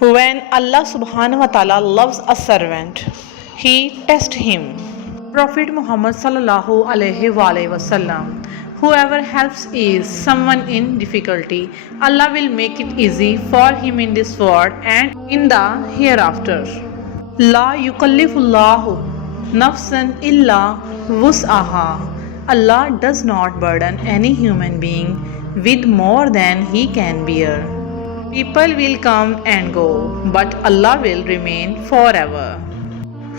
When Allah subhanahu wa ta'ala loves a servant, He tests him. Prophet Muhammad sallallahu alaihi wasallam. Whoever helps is someone in difficulty, Allah will make it easy for him in this world and in the hereafter. La yukallifullahu nafsan illa wus'aha. Allah does not burden any human being with more than he can bear. People will come and go, but Allah will remain forever.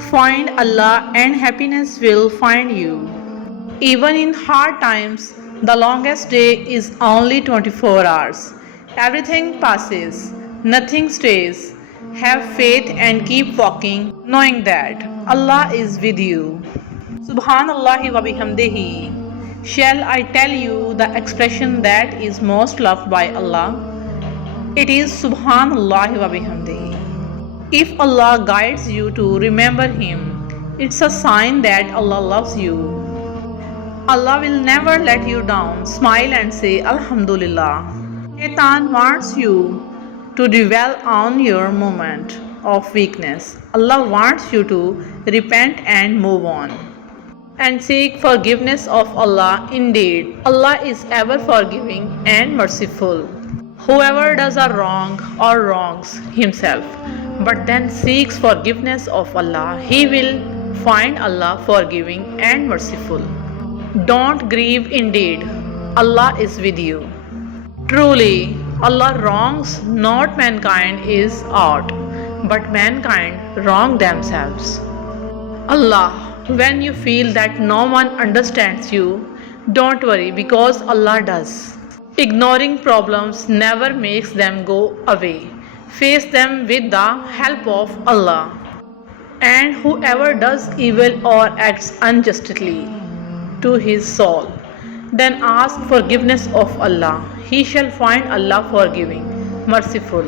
Find Allah and happiness will find you. Even in hard times, the longest day is only 24 hours. Everything passes, nothing stays. Have faith and keep walking, knowing that Allah is with you. Subhanallahi wa bihamdihi. Shall I tell you the expression that is most loved by Allah? It is Subhanallah wa bihamdihi. If Allah guides you to remember Him, it's a sign that Allah loves you. Allah will never let you down. Smile and say Alhamdulillah. Shaitan wants you to dwell on your moment of weakness. Allah wants you to repent and move on and seek forgiveness of Allah. Indeed, Allah is ever forgiving and merciful. Whoever does a wrong or wrongs himself, but then seeks forgiveness of Allah, he will find Allah forgiving and merciful. Don't grieve, indeed, Allah is with you. Truly, Allah wrongs not mankind is out, but mankind wrong themselves. Allah, when you feel that no one understands you, don't worry because Allah does. Ignoring problems never makes them go away. Face them with the help of Allah. And whoever does evil or acts unjustly to his soul, then ask forgiveness of Allah. He shall find Allah forgiving, merciful.